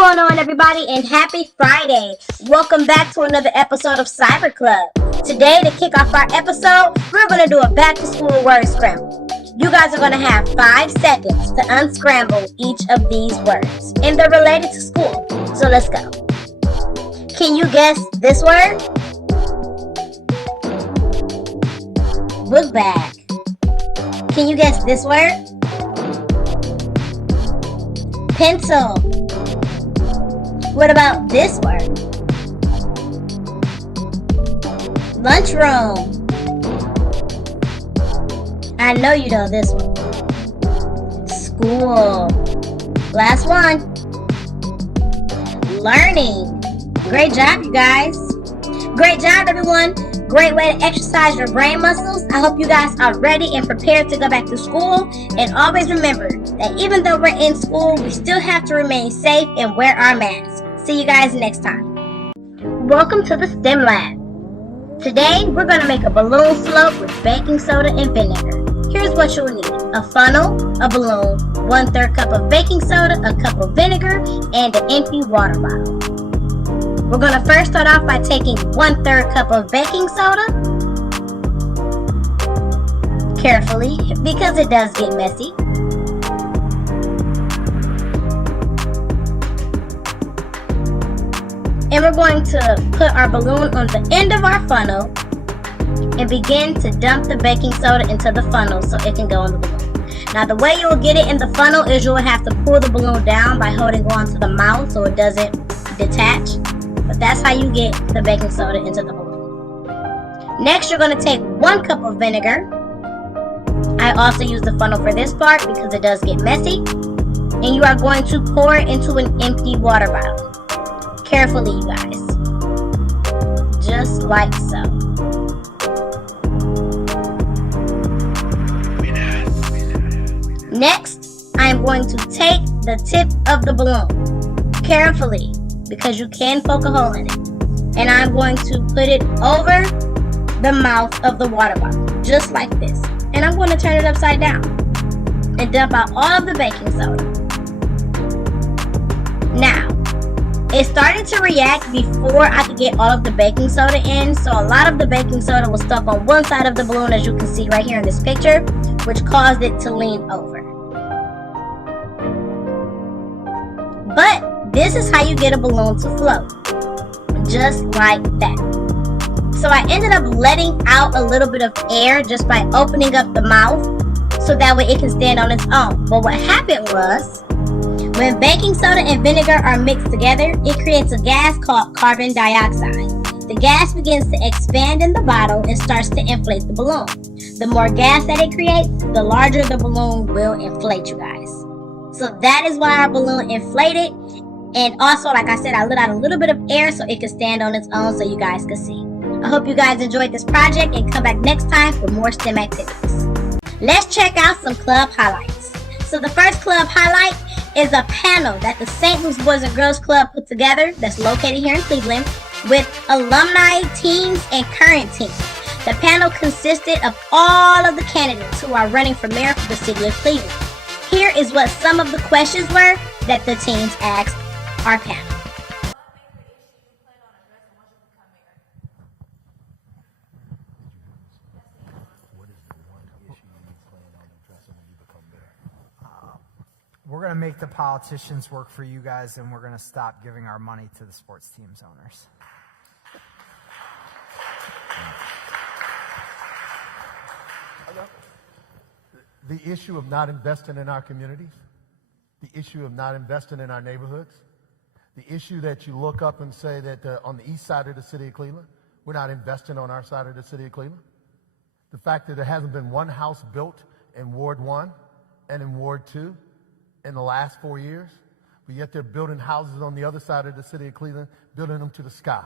going on, everybody, and happy Friday. Welcome back to another episode of Cyber Club. Today, to kick off our episode, we're going to do a back-to-school word scramble. You guys are going to have 5 seconds to unscramble each of these words, and they're related to school. So let's go. Can you guess this word? Book bag. Can you guess this word? Pencil. What about this word? Lunchroom. I know you know this one. School. Last one. Learning. Great job, you guys. Great job, everyone. Great way to exercise your brain muscles. I hope you guys are ready and prepared to go back to school. And always remember that even though we're in school, we still have to remain safe and wear our masks. See you guys next time. Welcome to the STEM Lab. Today, we're going to make a balloon float with baking soda and vinegar. Here's what you'll need. A funnel, a balloon, 1/3 cup of baking soda, a cup of vinegar, and an empty water bottle. We're going to first start off by taking 1/3 cup of baking soda. Carefully, because it does get messy. And we're going to put our balloon on the end of our funnel and begin to dump the baking soda into the funnel so it can go in the balloon. Now the way you'll get it in the funnel is you'll have to pull the balloon down by holding on to the mouth so it doesn't detach. But that's how you get the baking soda into the balloon. Next, you're going to take 1 cup of vinegar. I also use the funnel for this part because it does get messy. And you are going to pour it into an empty water bottle. Carefully, you guys. Just like so. Next, I am going to take the tip of the balloon. Carefully, because you can poke a hole in it. And I'm going to put it over the mouth of the water bottle, just like this. And I'm going to turn it upside down and dump out all of the baking soda. Now, it started to react before I could get all of the baking soda in, so a lot of the baking soda was stuck on one side of the balloon, as you can see right here in this picture, which caused it to lean over. But this is how you get a balloon to float, just like that. So I ended up letting out a little bit of air just by opening up the mouth, so that way it can stand on its own. But what happened was, when baking soda and vinegar are mixed together, it creates a gas called carbon dioxide. The gas begins to expand in the bottle and starts to inflate the balloon. The more gas that it creates, the larger the balloon will inflate, you guys. So that is why our balloon inflated. And also, like I said, I let out a little bit of air so it could stand on its own so you guys could see. I hope you guys enjoyed this project and come back next time for more STEM activities. Let's check out some club highlights. So the first club highlight is a panel that the St. Luke's Boys and Girls Club put together that's located here in Cleveland with alumni, teens, and current teens. The panel consisted of all of the candidates who are running for mayor for the city of Cleveland. Here is what some of the questions were that the teens asked our panel. We're going to make the politicians work for you guys, and we're going to stop giving our money to the sports teams owners. The issue of not investing in our communities, the issue of not investing in our neighborhoods, the issue that you look up and say that on the east side of the city of Cleveland, we're not investing on our side of the city of Cleveland. The fact that there hasn't been one house built in Ward 1 and in Ward 2 in the last 4 years, but yet they're building houses on the other side of the city of Cleveland, building them to the sky.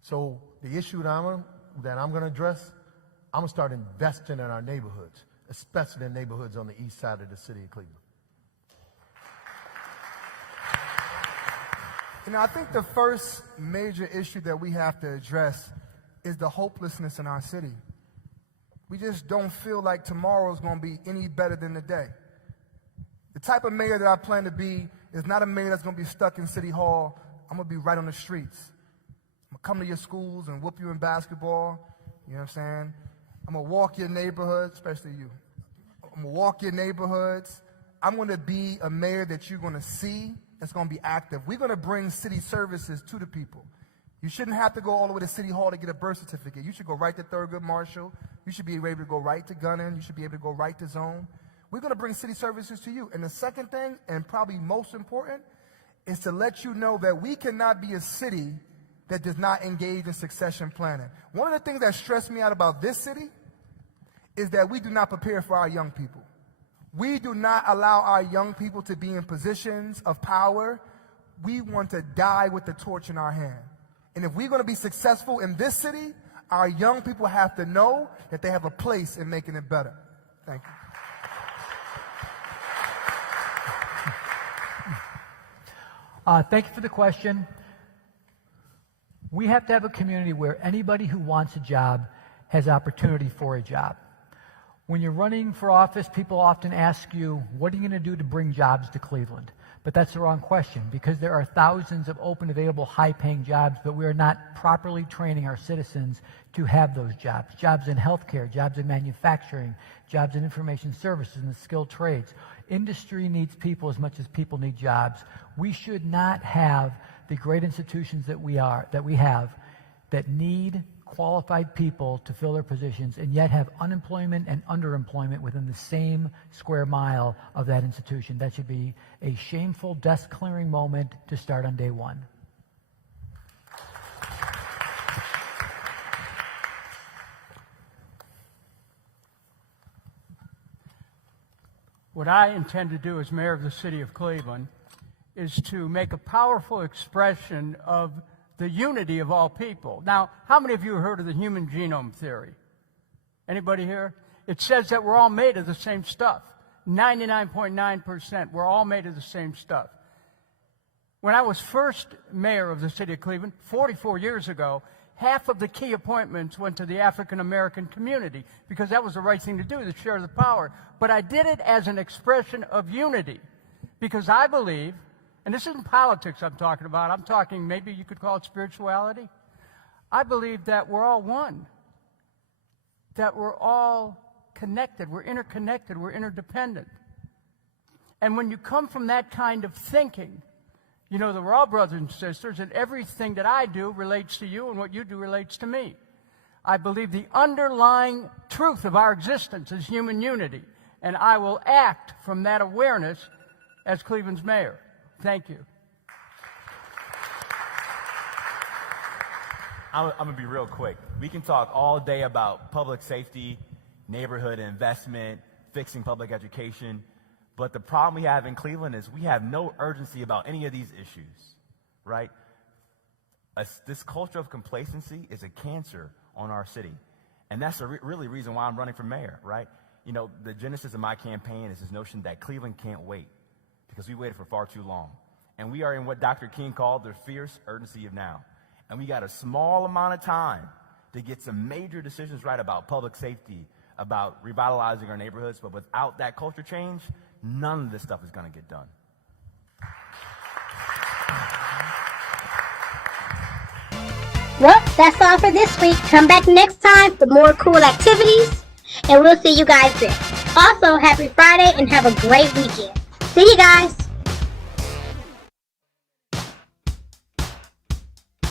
So the issue that I'm going to address, I'm going to start investing in our neighborhoods, especially in neighborhoods on the east side of the city of Cleveland. You know, I think the first major issue that we have to address is the hopelessness in our city. We just don't feel like tomorrow is going to be any better than today. The type of mayor that I plan to be is not a mayor that's going to be stuck in City Hall. I'm going to be right on the streets. I'm going to come to your schools and whoop you in basketball. You know what I'm saying? I'm going to walk your neighborhoods, especially you. I'm going to walk your neighborhoods. I'm going to be a mayor that you're going to see that's going to be active. We're going to bring city services to the people. You shouldn't have to go all the way to City Hall to get a birth certificate. You should go right to Thurgood Marshall. You should be able to go right to Gunning. You should be able to go right to Zone. We're going to bring city services to you. And the second thing, and probably most important, is to let you know that we cannot be a city that does not engage in succession planning. One of the things that stressed me out about this city is that we do not prepare for our young people. We do not allow our young people to be in positions of power. We want to die with the torch in our hand. And if we're going to be successful in this city, our young people have to know that they have a place in making it better. Thank you. Thank you for the question. We have to have a community where anybody who wants a job has opportunity for a job. When you're running for office, people often ask you, what are you going to do to bring jobs to Cleveland? But that's the wrong question, because there are thousands of open, available, high-paying jobs, but we are not properly training our citizens to have those jobs. Jobs in healthcare, jobs in manufacturing, jobs in information services and the skilled trades. Industry needs people as much as people need jobs. We should not have the great institutions that we have that need qualified people to fill their positions and yet have unemployment and underemployment within the same square mile of that institution. That should be a shameful desk clearing moment to start on day one. What I intend to do as mayor of the city of Cleveland is to make a powerful expression of the unity of all people. Now, how many of you have heard of the human genome theory? Anybody here? It says that we're all made of the same stuff. 99.9%, we're all made of the same stuff. When I was first mayor of the city of Cleveland, 44 years ago, half of the key appointments went to the African American community because that was the right thing to do, to share the power. But I did it as an expression of unity because I believe, and this isn't politics I'm talking about, I'm talking, maybe you could call it spirituality. I believe that we're all one, that we're all connected, we're interconnected, we're interdependent. And when you come from that kind of thinking, you know that we're all brothers and sisters, and everything that I do relates to you, and what you do relates to me. I believe the underlying truth of our existence is human unity, and I will act from that awareness as Cleveland's mayor. Thank you. I'm going to be real quick. We can talk all day about public safety, neighborhood investment, fixing public education, but the problem we have in Cleveland is we have no urgency about any of these issues, right? This culture of complacency is a cancer on our city, and that's the really reason why I'm running for mayor, right? You know, the genesis of my campaign is this notion that Cleveland can't wait because we waited for far too long. And we are in what Dr. King called the fierce urgency of now. And we got a small amount of time to get some major decisions right about public safety, about revitalizing our neighborhoods. But without that culture change, none of this stuff is going to get done. Well, that's all for this week. Come back next time for more cool activities, and we'll see you guys then. Also, happy Friday and have a great weekend. See you guys.